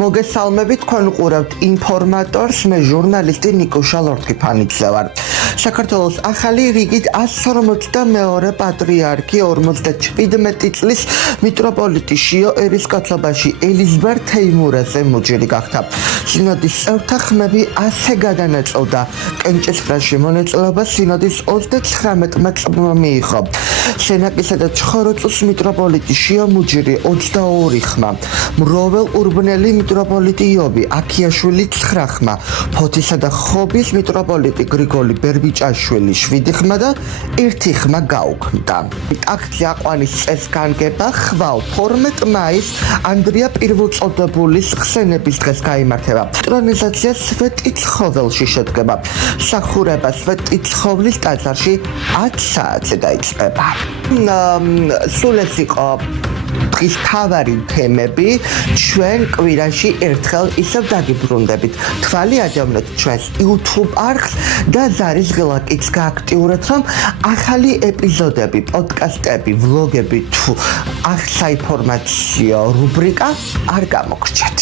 მოგესალმებით, თქვენ უყურავთ ინფორმატორს, მე ჟურნალისტი ნიკუშა ლორთქიფანიძე ვარ. საქართველოს ახალი რიგით 152 პატრიარქი 57 წლის მიტროპოლიტი შიო ერისკაცობაში ელიზბარ თეიმურაძე მუჯირი გახდა. სინოდის წევრთა ხმები ასე გადანაწილდა. კენჭისყრაში მონაწილეობა სინოდის 39-მა წევრმა მიიღო. სენაკისა და ჩხოროწყუს მიტროპოლიტი შიო მუჯირი 22 ხმა. მროվել ურბნელი მიტროპოლიტი იობი აქიაშვილი 9 ხმა. ფოთისა და ხობის მიტროპოლიტი გრიგოლი ბერბიჭაშვილი 7 ხმა და 1 ხმა გაუქმდა. აქცია აყვანის წეს განგება ხვალ 12 მაისს ანდრია პირველწოდებულის ხსენების დღეს გაიმართება. ტრონიზაცია სვეტიცხოველში შედგება. სახურება სვეტიცხოვლის ტაძარში 10 საათზე დაიწყება. სულ ეს იყო დღის მთავარი თემები. ჩვენ კვირაში ერთხელ ისევ დაგიბრუნდებით. თვალი ადევნეთ ჩვენს YouTube არხს და ზარის ღილაკიც გააქტიურეთ, რომ ახალი ეპიზოდები, პოდკასტები, ვლოგები თუ საინფორმაციო რუბრიკა არ გამოგრჩათ.